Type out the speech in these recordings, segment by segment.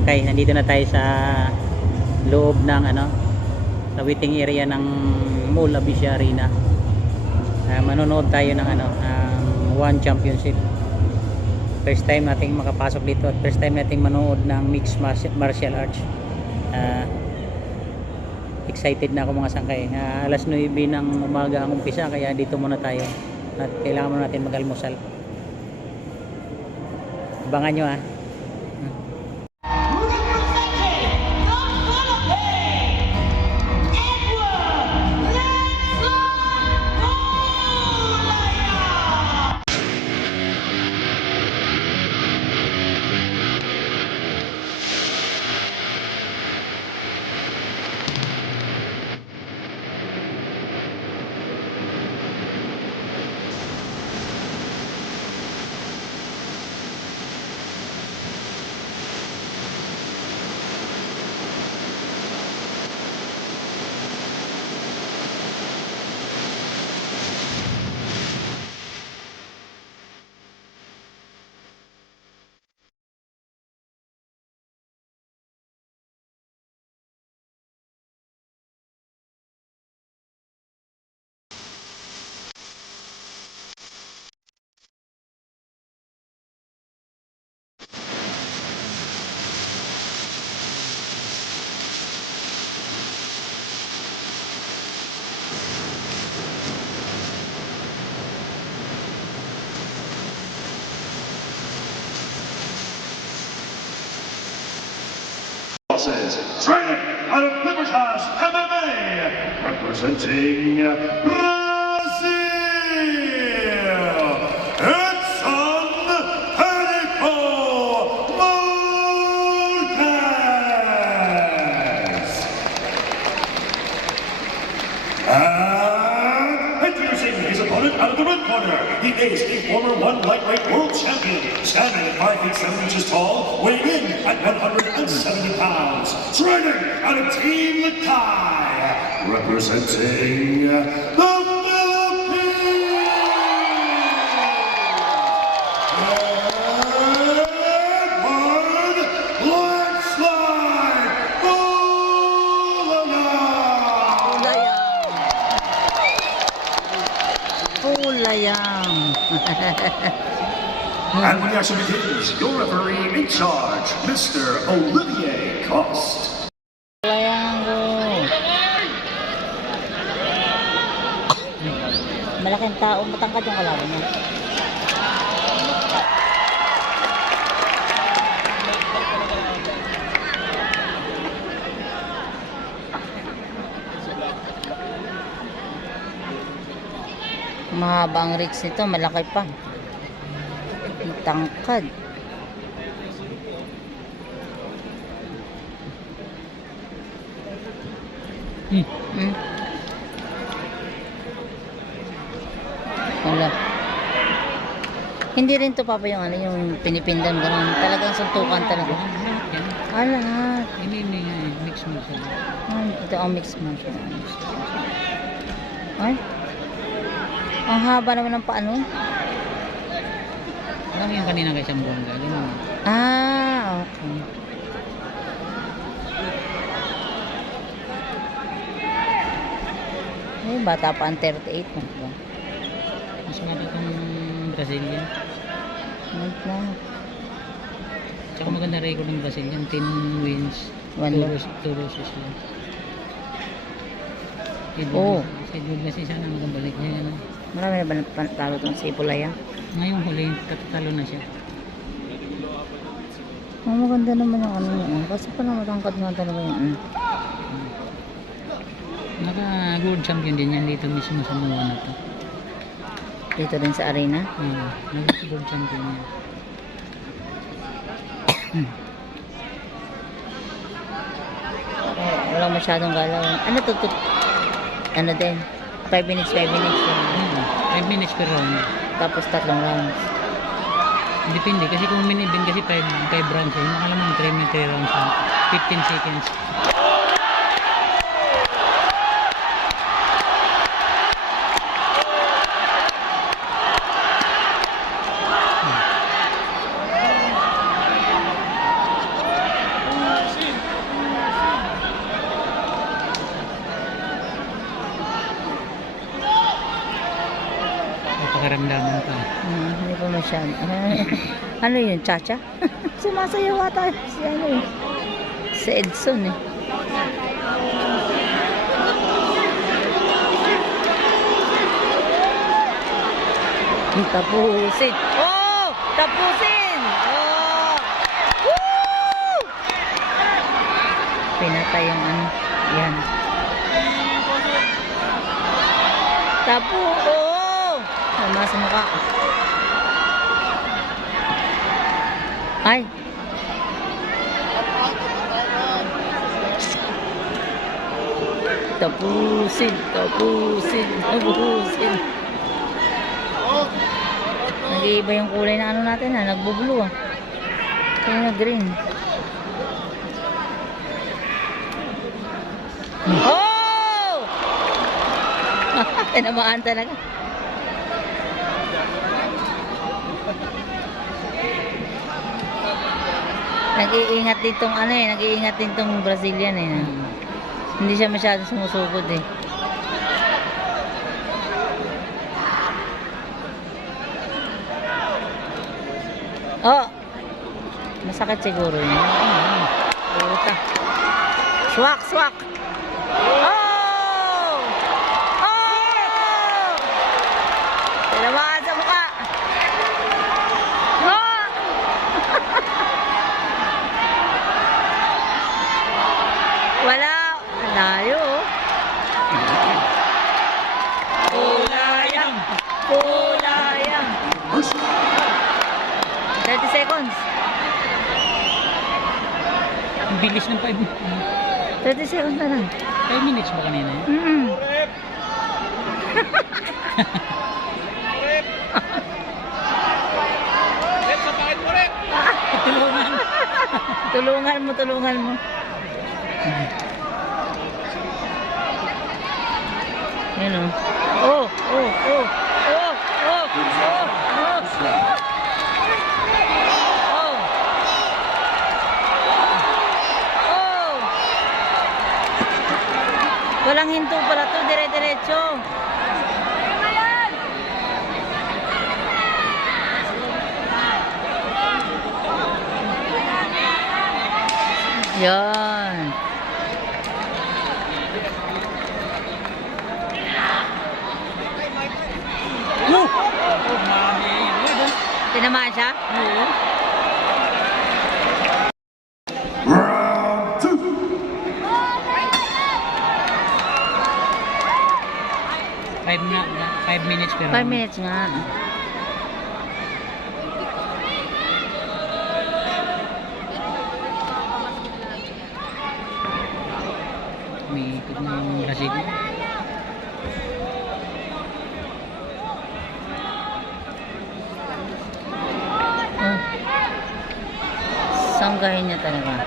sangkay. Nandito na tayo sa loob ng sa waiting area ng Mall Abisha Arena. Manonood tayo ng ng One Championship. First time nating makapasok dito at first time nating manood ng mixed martial arts. Excited na ako mga sangkay. Alas 9 ng umaga ang umpisa, kaya dito muna tayo at kailangan muna natin mag-almusal. Abangan nyo Training out of Libertas MMA, representing Brazil, Edson Panico Marquez. And introducing his opponent out of the red corner, he is a former one lightweight world champion, standing at 5 feet 7 inches tall, weighing in at 170 pounds. Training out of Team Lakai, representing the Philippines, Edward Landslide Pulayang. And when the action begins, your referee in charge, Mr. Olivier Cost. Malaking tao, matangkad yung kalaban niya. Mahaba ang reach nito, malaki pa. Tangkad. Wala. Hindi rin to papa yung yung pinipindan gano'n. Talagang suntukan talaga. Lahat. Ini mix mo siya. Ito ang mix martial arts. Ay. Ang haba naman ng paano. Alam yung kanina kay Sambonga. Okay. Ay, bata pa ang 38 mo. Mas magandang Brazilian. Na. Tsaka maganda record ng Brazilian. 10 wins. 1 2 losses lang. Schedule kasi siya na magabalik niya yan. Marami na ba talo itong si Pulayang? Ngayong huli, tatalo na siya. Maganda naman yung niya. Kasi parang matangkad nga talaga yung Naka-world champion din yan dito mismo sa mga na to. Dito din sa arena? Naka-world champion yan. Wala masyadong galaw. Ano din? 5 minutes. 5 minutes per round. Tapos 3 rounds. Depende kasi kung minibin kasi 5 rounds eh. Nakalamang 3 rounds lang. 15 seconds. Pakaramdaman pa. Hindi pa masyado. Ano yun, Chacha? Sumasayaw ata si ano eh. Si Edson eh. Tapusin. Oh! Tapusin! Oh! Woo! Pinatay yung ano. Yan. Oh! Tama sa mukha. Ay! Tapusin! Nag-iiba yung kulay na ano natin ha, nagbo-blue ah. Kaya nag-green. Oh! Tinamaan talaga. Nag-iingat ditong ano eh, nag-iingat ditong Brazilian eh. Hindi siya masyadong sumusugod eh. Oh! Masakit siguro yun. Puta. Swak! Oh! Oh! Tinamaan sa mukha. Oh! Wala. Layo. Kulayang. 30 seconds. Ang bilis ng 5 minutes. 30 seconds na lang. 5 minutes ba kanina yun? Tulungan mo. Yan o. Oh! Walang hinto pala to, dire-diretso. Yan. Tinamaan siya? Oo. Round 2. 5 minutes pero 5 minutes nga. may ikot na yung Brazil. Sanggahin niya talaga.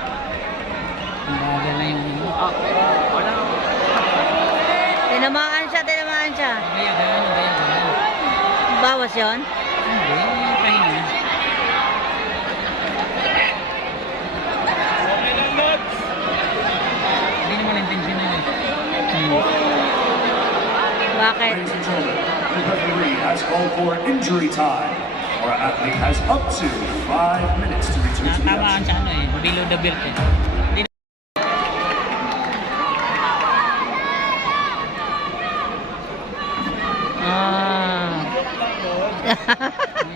Ang bagal na yung Tinamaan siya. gayagan. Bawas yon. Hindi, yung pahinga. Hindi naman intention na yun. Bakit? Ladies and gentlemen, the referee has called for injury time. Our athlete has up to 5 minutes to return to the Natamaan action. sa ano eh, below the belt eh. Hindi na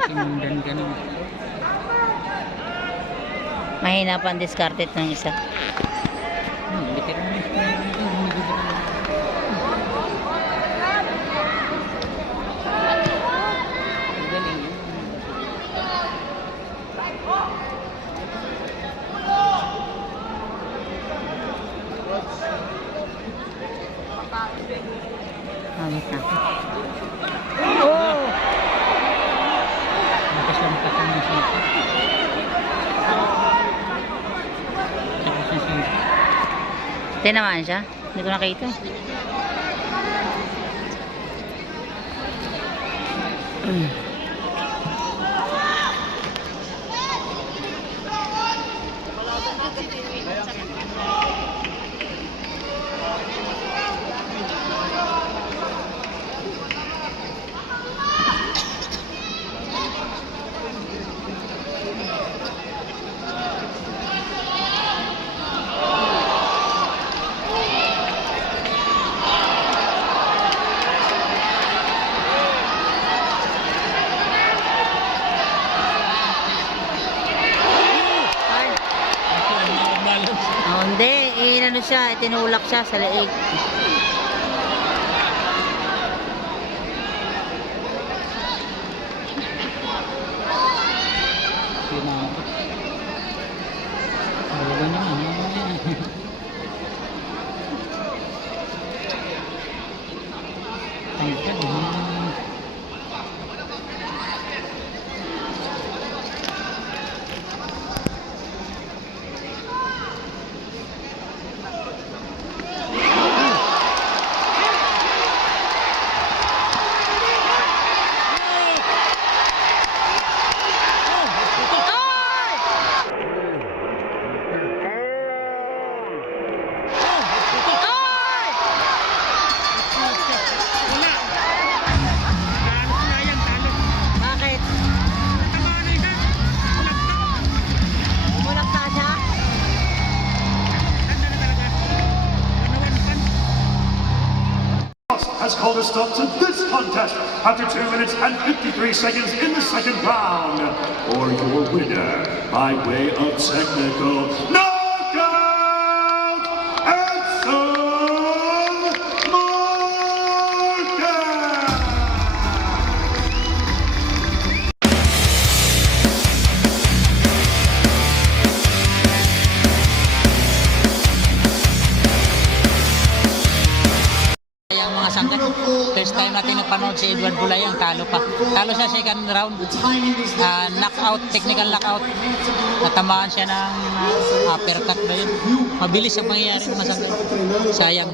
sinundan ka nun. Mahina pa ang discarded ng isa. Bitir mo. Galing yun. Wait na. Oh! Tapos lang patang ng sito. Tapos ng sito. Tinamaan siya? Hindi ko nakita. siya, tinulak siya sa leeg. Pinabot. Wala naman. Tangkad. Bakit? Umulak pa siya? Has called a stop to this contest after 2 minutes and 53 seconds in the second round. For your winner, by way of technical knockout, Edson Marquez! Yung mga sangkat, first time natin napanood si Edward Bulay, ang talo pa. Talo siya second round, knockout, technical knockout. Natamaan siya ng uppercut ba yun. Mabilis ang mangyayari ng mga sangkat. Sayang.